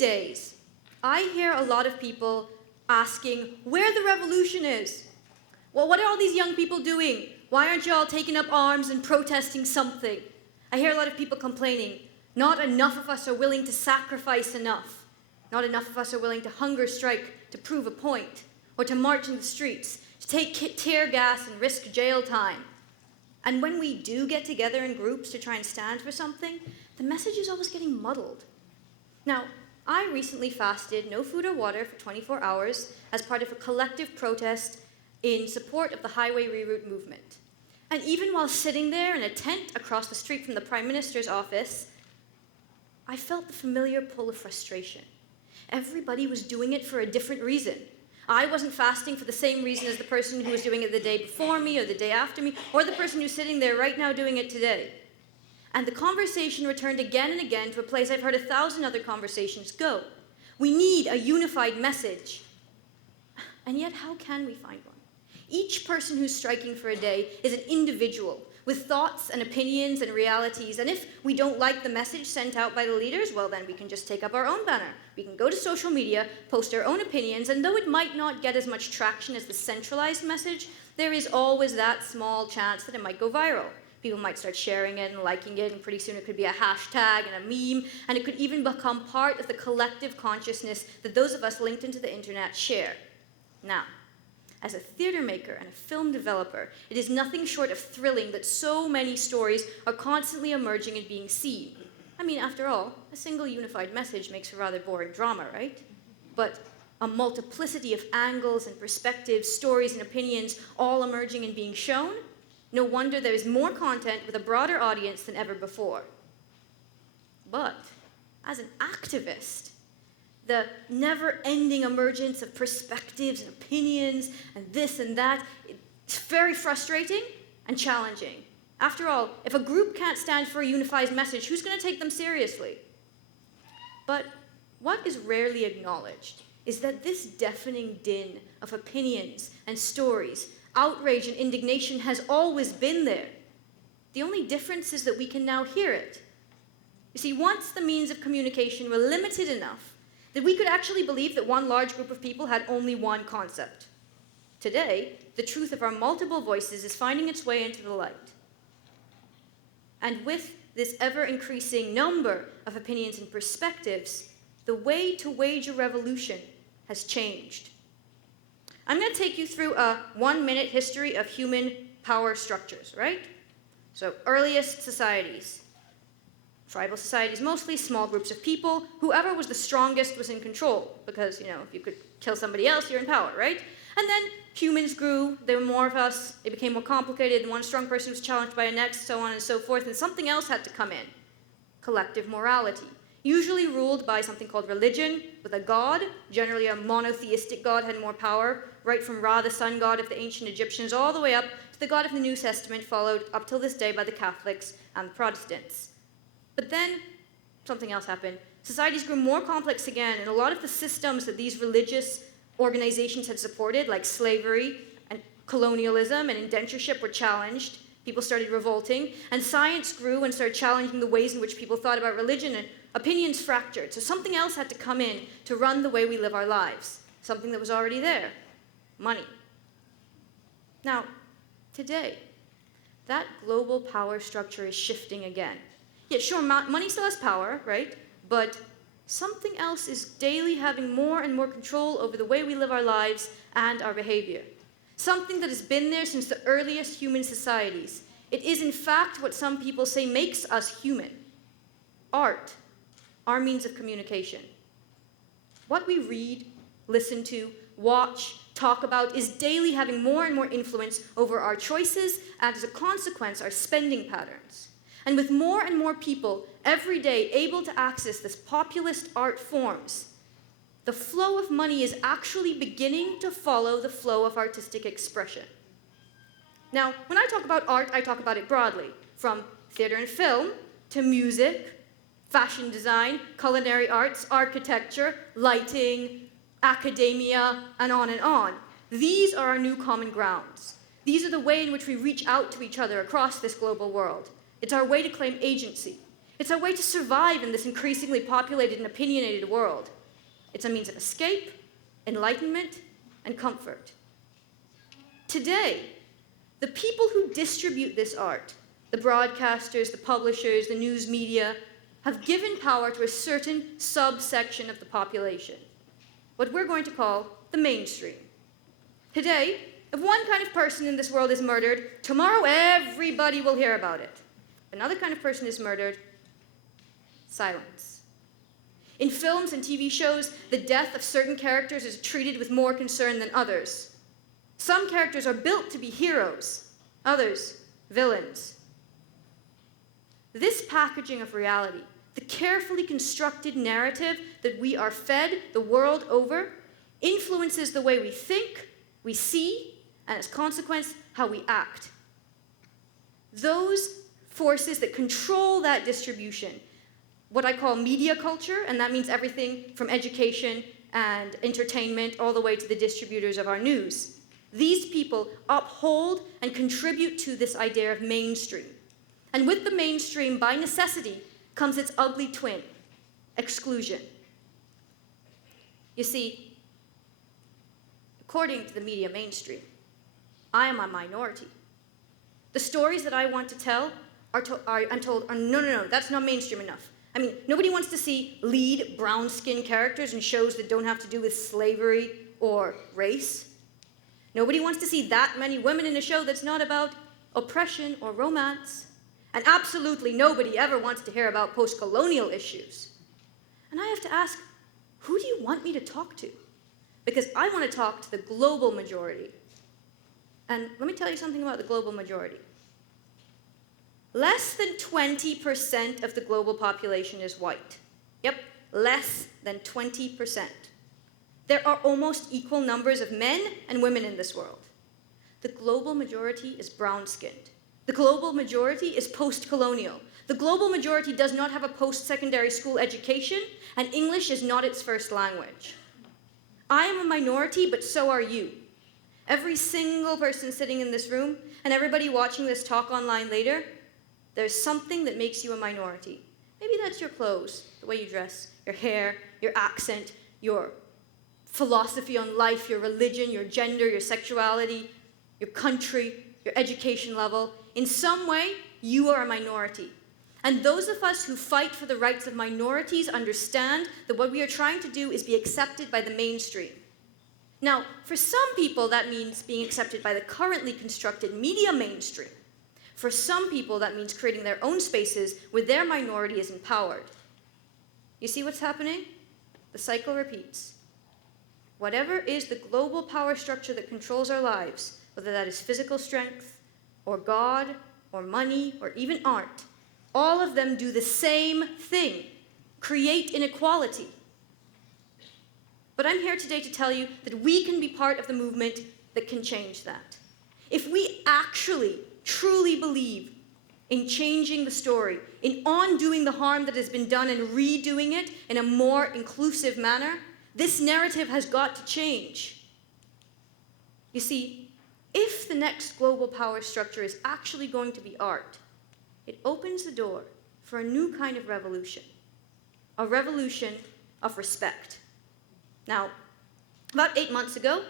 days, I hear a lot of people asking where the revolution is. Well, what are all these young people doing? Why aren't you all taking up arms and protesting something? I hear a lot of people complaining, not enough of us are willing to sacrifice enough. Not enough of us are willing to hunger strike to prove a point, or to march in the streets, to take tear gas and risk jail time. And when we do get together in groups to try and stand for something, the message is always getting muddled. Now, I recently fasted no food or water for 24 hours as part of a collective protest in support of the highway reroute movement. And even while sitting there in a tent across the street from the Prime Minister's office, I felt the familiar pull of frustration. Everybody was doing it for a different reason. I wasn't fasting for the same reason as the person who was doing it the day before me or the day after me, or the person who's sitting there right now doing it today. And the conversation returned again and again to a place I've heard 1,000 other conversations go. We need a unified message. And yet, how can we find one? Each person who's striking for a day is an individual with thoughts and opinions and realities. And if we don't like the message sent out by the leaders, well, then we can just take up our own banner. We can go to social media, post our own opinions, and though it might not get as much traction as the centralized message, there is always that small chance that it might go viral. People might start sharing it and liking it, and pretty soon it could be a hashtag and a meme, and it could even become part of the collective consciousness that those of us linked into the internet share. Now, as a theater maker and a film developer, it is nothing short of thrilling that so many stories are constantly emerging and being seen. I mean, after all, a single unified message makes a rather boring drama, right? But a multiplicity of angles and perspectives, stories and opinions all emerging and being shown, no wonder there is more content with a broader audience than ever before. But as an activist, the never-ending emergence of perspectives and opinions and this and that, it's very frustrating and challenging. After all, if a group can't stand for a unified message, who's going to take them seriously? But what is rarely acknowledged is that this deafening din of opinions and stories, outrage and indignation has always been there. The only difference is that we can now hear it. You see, once the means of communication were limited enough that we could actually believe that one large group of people had only one concept. Today, the truth of our multiple voices is finding its way into the light. And with this ever-increasing number of opinions and perspectives, the way to wage a revolution has changed. I'm going to take you through a 1-minute history of human power structures, right? So, earliest societies. Tribal societies, mostly small groups of people. Whoever was the strongest was in control, because, if you could kill somebody else, you're in power, right? And then humans grew, there were more of us, it became more complicated, and one strong person was challenged by the next, so on and so forth, and something else had to come in. Collective morality. Usually ruled by something called religion, with a god, generally a monotheistic god had more power, right from Ra, the sun god of the ancient Egyptians, all the way up to the god of the New Testament, followed up till this day by the Catholics and the Protestants. But then something else happened. Societies grew more complex again, and a lot of the systems that these religious organizations had supported, like slavery and colonialism and indentureship, were challenged. People started revolting, and science grew and started challenging the ways in which people thought about religion, and opinions fractured. So something else had to come in to run the way we live our lives, something that was already there: money. Now, today, that global power structure is shifting again. Yeah, sure, money still has power, right? But something else is daily having more and more control over the way we live our lives and our behavior. Something that has been there since the earliest human societies. It is, in fact, what some people say makes us human. Art, our means of communication. What we read, listen to, watch, talk about is daily having more and more influence over our choices and, as a consequence, our spending patterns. And with more and more people every day able to access this populist art forms, the flow of money is actually beginning to follow the flow of artistic expression. Now, when I talk about art, I talk about it broadly, from theater and film to music, fashion design, culinary arts, architecture, lighting, academia, and on and on. These are our new common grounds. These are the way in which we reach out to each other across this global world. It's our way to claim agency. It's our way to survive in this increasingly populated and opinionated world. It's a means of escape, enlightenment, and comfort. Today, the people who distribute this art, the broadcasters, the publishers, the news media, have given power to a certain subsection of the population, what we're going to call the mainstream. Today, if one kind of person in this world is murdered, tomorrow everybody will hear about it. If another kind of person is murdered, silence. In films and TV shows, the death of certain characters is treated with more concern than others. Some characters are built to be heroes, others, villains. This packaging of reality, the carefully constructed narrative that we are fed the world over, influences the way we think, we see, and as a consequence, how we act. Those forces that control that distribution, what I call media culture, and that means everything from education and entertainment all the way to the distributors of our news. These people uphold and contribute to this idea of mainstream. And with the mainstream, by necessity, comes its ugly twin, exclusion. You see, according to the media mainstream, I am a minority. The stories that I want to tell I'm told, no, that's not mainstream enough. I mean, nobody wants to see lead brown-skinned characters in shows that don't have to do with slavery or race. Nobody wants to see that many women in a show that's not about oppression or romance. And absolutely nobody ever wants to hear about post-colonial issues. And I have to ask, who do you want me to talk to? Because I want to talk to the global majority. And let me tell you something about the global majority. Less than 20% of the global population is white. Yep, less than 20%. There are almost equal numbers of men and women in this world. The global majority is brown-skinned. The global majority is post-colonial. The global majority does not have a post-secondary school education, and English is not its first language. I am a minority, but so are you. Every single person sitting in this room, and everybody watching this talk online later, there's something that makes you a minority. Maybe that's your clothes, the way you dress, your hair, your accent, your philosophy on life, your religion, your gender, your sexuality, your country, your education level. In some way, you are a minority. And those of us who fight for the rights of minorities understand that what we are trying to do is be accepted by the mainstream. Now, for some people, that means being accepted by the currently constructed media mainstream. For some people, that means creating their own spaces where their minority is empowered. You see what's happening? The cycle repeats. Whatever is the global power structure that controls our lives, whether that is physical strength, or God, or money, or even art, all of them do the same thing, create inequality. But I'm here today to tell you that we can be part of the movement that can change that. If we actually, truly believe in changing the story, in undoing the harm that has been done and redoing it in a more inclusive manner, this narrative has got to change. You see, if the next global power structure is actually going to be art, it opens the door for a new kind of revolution, a revolution of respect. Now, about 8 months ago,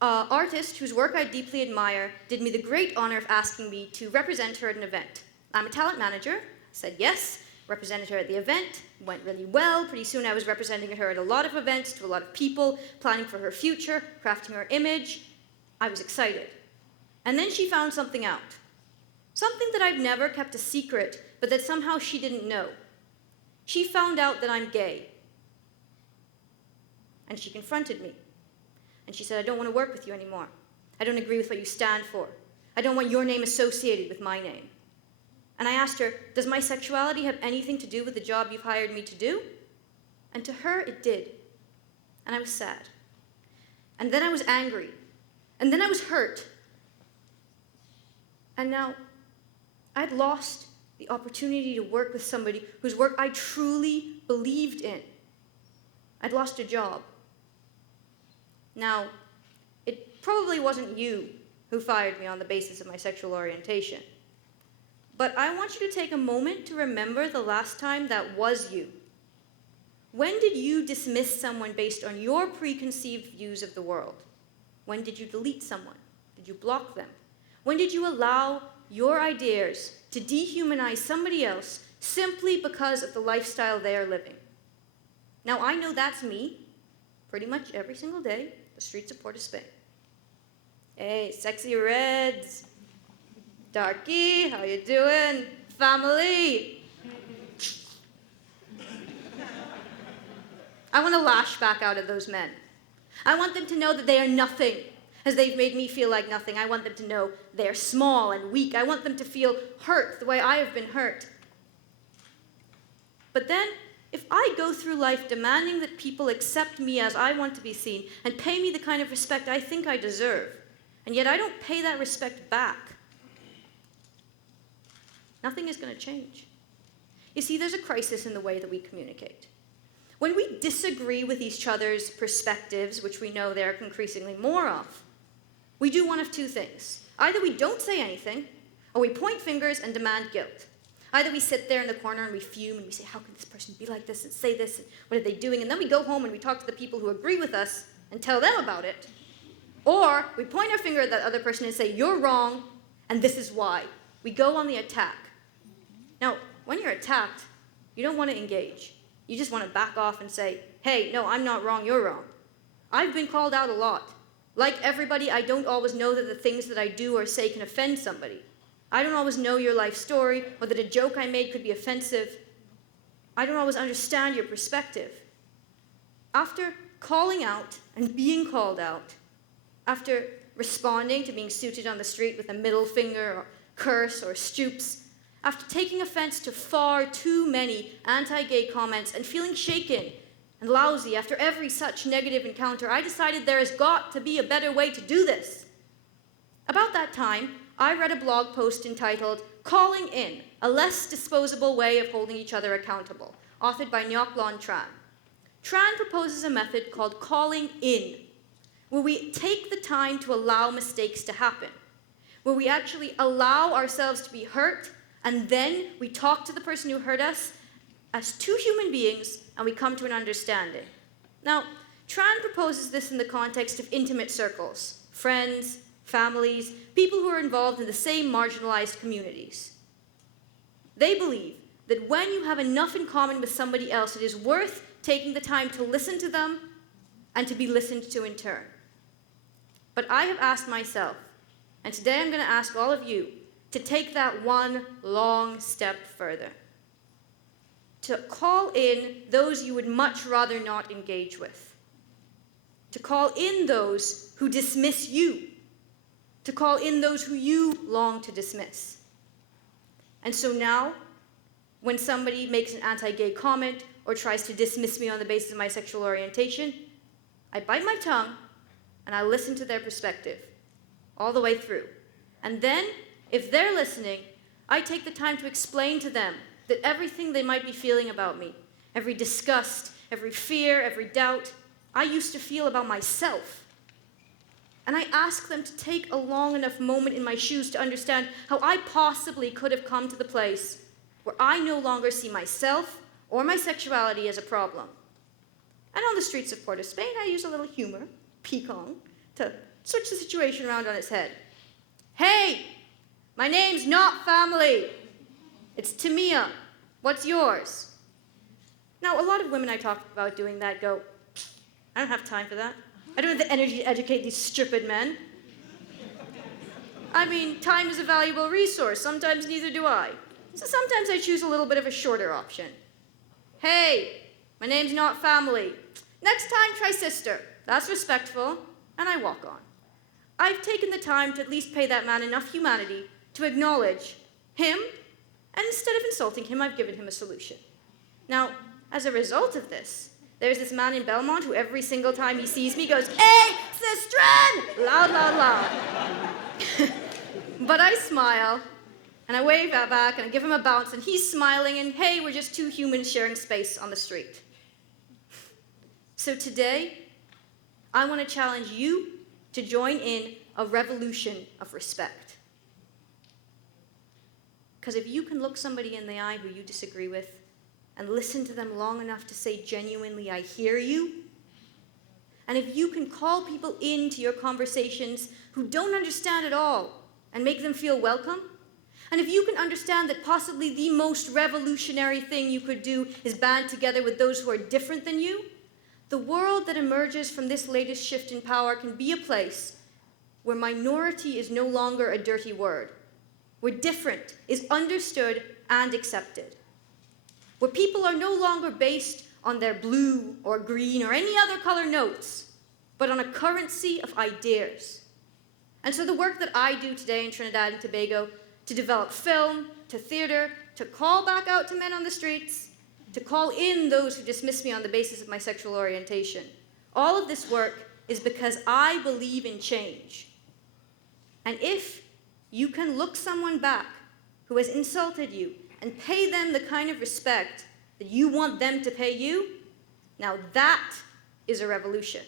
an artist whose work I deeply admire did me the great honor of asking me to represent her at an event. I'm a talent manager. I said yes, represented her at the event, went really well. Pretty soon I was representing her at a lot of events, to a lot of people, planning for her future, crafting her image. I was excited. And then she found something out. Something that I've never kept a secret, but that somehow she didn't know. She found out that I'm gay. And she confronted me. And she said, I don't want to work with you anymore. I don't agree with what you stand for. I don't want your name associated with my name. And I asked her, does my sexuality have anything to do with the job you've hired me to do? And to her, it did. And I was sad. And then I was angry. And then I was hurt. And now, I'd lost the opportunity to work with somebody whose work I truly believed in. I'd lost a job. Now, it probably wasn't you who fired me on the basis of my sexual orientation. But I want you to take a moment to remember the last time that was you. When did you dismiss someone based on your preconceived views of the world? When did you delete someone? Did you block them? When did you allow your ideas to dehumanize somebody else simply because of the lifestyle they are living? Now, I know that's me pretty much every single day, the streets of Port of Spain. Hey, sexy reds. Darky, how you doing? Family. I want to lash back out at those men. I want them to know that they are nothing, as they've made me feel like nothing. I want them to know they're small and weak. I want them to feel hurt the way I have been hurt. But then, if I go through life demanding that people accept me as I want to be seen and pay me the kind of respect I think I deserve, and yet I don't pay that respect back, nothing is going to change. You see, there's a crisis in the way that we communicate. When we disagree with each other's perspectives, which we know there are increasingly more of, we do one of two things. Either we don't say anything, or we point fingers and demand guilt. Either we sit there in the corner and we fume and we say, how can this person be like this and say this, and what are they doing? And then we go home and we talk to the people who agree with us and tell them about it. Or we point our finger at that other person and say, you're wrong, and this is why. We go on the attack. Now, when you're attacked, you don't want to engage. You just want to back off and say, hey, no, I'm not wrong, you're wrong. I've been called out a lot. Like everybody, I don't always know that the things that I do or say can offend somebody. I don't always know your life story, or that a joke I made could be offensive. I don't always understand your perspective. After calling out and being called out, after responding to being suited on the street with a middle finger or curse or stoops, after taking offense to far too many anti-gay comments and feeling shaken and lousy after every such negative encounter, I decided there has got to be a better way to do this. About that time, I read a blog post entitled, Calling In, a Less Disposable Way of Holding Each Other Accountable, authored by Nyok Tran. Tran proposes a method called calling in, where we take the time to allow mistakes to happen, where we actually allow ourselves to be hurt, and then we talk to the person who hurt us as two human beings, and we come to an understanding. Now, Tran proposes this in the context of intimate circles, friends, families, people who are involved in the same marginalized communities. They believe that when you have enough in common with somebody else, it is worth taking the time to listen to them and to be listened to in turn. But I have asked myself, and today I'm going to ask all of you, to take that one long step further. To call in those you would much rather not engage with. To call in those who dismiss you. To call in those who you long to dismiss. And so now, when somebody makes an anti-gay comment or tries to dismiss me on the basis of my sexual orientation, I bite my tongue and I listen to their perspective all the way through. And then, if they're listening, I take the time to explain to them that everything they might be feeling about me, every disgust, every fear, every doubt, I used to feel about myself. And I ask them to take a long enough moment in my shoes to understand how I possibly could have come to the place where I no longer see myself or my sexuality as a problem. And on the streets of Port of Spain, I use a little humor, pecan, to switch the situation around on its head. Hey, my name's not family. It's Timmia. What's yours? Now, a lot of women I talk about doing that go, I don't have time for that. I don't have the energy to educate these stupid men. I mean, time is a valuable resource. Sometimes neither do I. So sometimes I choose a little bit of a shorter option. Hey, my name's not family. Next time, try sister. That's respectful. And I walk on. I've taken the time to at least pay that man enough humanity to acknowledge him, and instead of insulting him, I've given him a solution. Now, as a result of this, there's this man in Belmont who every single time he sees me goes, hey, sistren! Loud, loud, loud. But I smile, and I wave back, and I give him a bounce, and he's smiling, and hey, we're just two humans sharing space on the street. So today, I want to challenge you to join in a revolution of respect. Because if you can look somebody in the eye who you disagree with and listen to them long enough to say genuinely, I hear you, and if you can call people into your conversations who don't understand at all and make them feel welcome, and if you can understand that possibly the most revolutionary thing you could do is band together with those who are different than you, the world that emerges from this latest shift in power can be a place where minority is no longer a dirty word, where different is understood and accepted, where people are no longer based on their blue or green or any other color notes, but on a currency of ideas. And so the work that I do today in Trinidad and Tobago to develop film, to theater, to call back out to men on the streets, to call in those who dismiss me on the basis of my sexual orientation, all of this work is because I believe in change. And if you can look someone back who has insulted you and pay them the kind of respect that you want them to pay you, now that is a revolution.